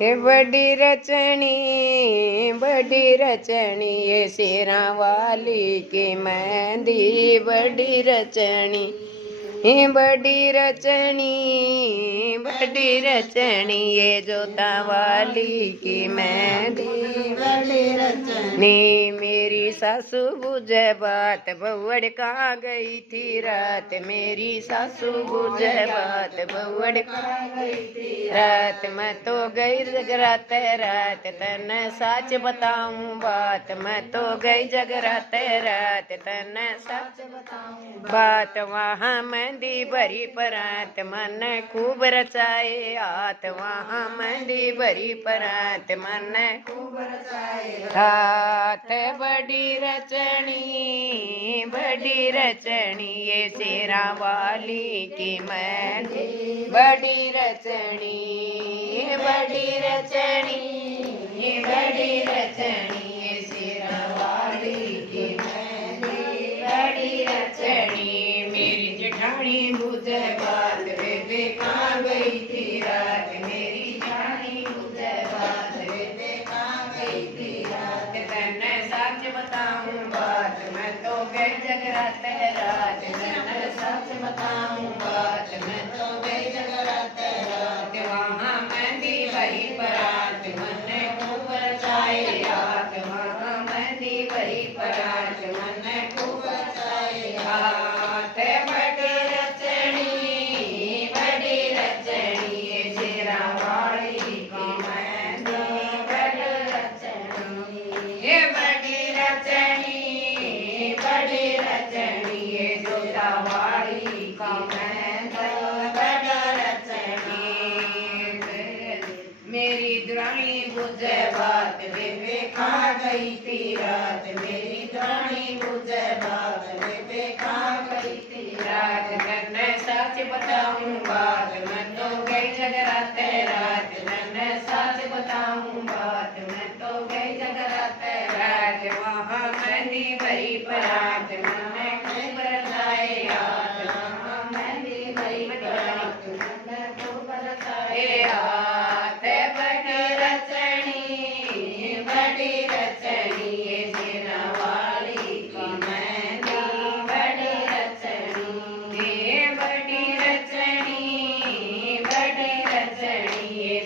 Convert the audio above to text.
हे बड़ी रचनी ये शेरा वाली की मेहंदी बड़ी रचनी, बड़ी रचनी ये जोता वाली की मेहंदी बड़ी रचनी। मेरी सासू बुझे बात बउड़ कहाँ गई थी रात, मेरी सासू बुझे बात बउड़ कहाँ गई थी रात। मैं तो गई जगराते रात तने सच बताऊं बात, मैं तो गई जगराते रात तने सच बताऊं बात। वहाँ मेहंदी भरी परात मन खूब रचाए हाथ, वहाँ मेहंदी भरी परात मन खूब रचाए हाथ। बड़ी रचनी ये शेरा वाली की मेहंदी बड़ी रचनी, बड़ी रचनी ये शेरा वाली की मेहंदी बड़ी रचनी। मेरी जेठानी बुझे बात बेबे कहाँ गई थी रात, मेरी जेठानी बुझे बात बेबे कहाँ गई थी रात। तने सच बताऊं बात मैं तो गई जगराते रात, तने सच बताऊं बात मैं तो गई जगराते रात। वहाँ मेहंदी भरी परात मन खूब रचाए हाथ, वहाँ मेहंदी भरी परात मन खूब रचाए हाथ। बड़ी रचनी ये शेरा वाली की मेहंदी बड़ी रचनी, ये बड़ी रचनी ये जोता वाली की मेहंदी बड़ी रचनी। मेरी दुरानी बुझे बात बेबे कहाँ गई थी रात, मेरी दुरानी बुझे बात बेबे कहाँ गई थी रात। तने सच बताऊं बात मैं तो गई जगराते रात, तने सच बताऊं बात मैं तो गई जगराते रात। वहाँ मेहंदी भरी परात मैंने खूब रचाए हाथ, वहाँ मेहंदी भरी परात मैंने खूब रचाए हाथ। बड़ी रचनी ये शेरा वाली की मेहंदी बड़ी रचनी, ये बड़ी रचनी ये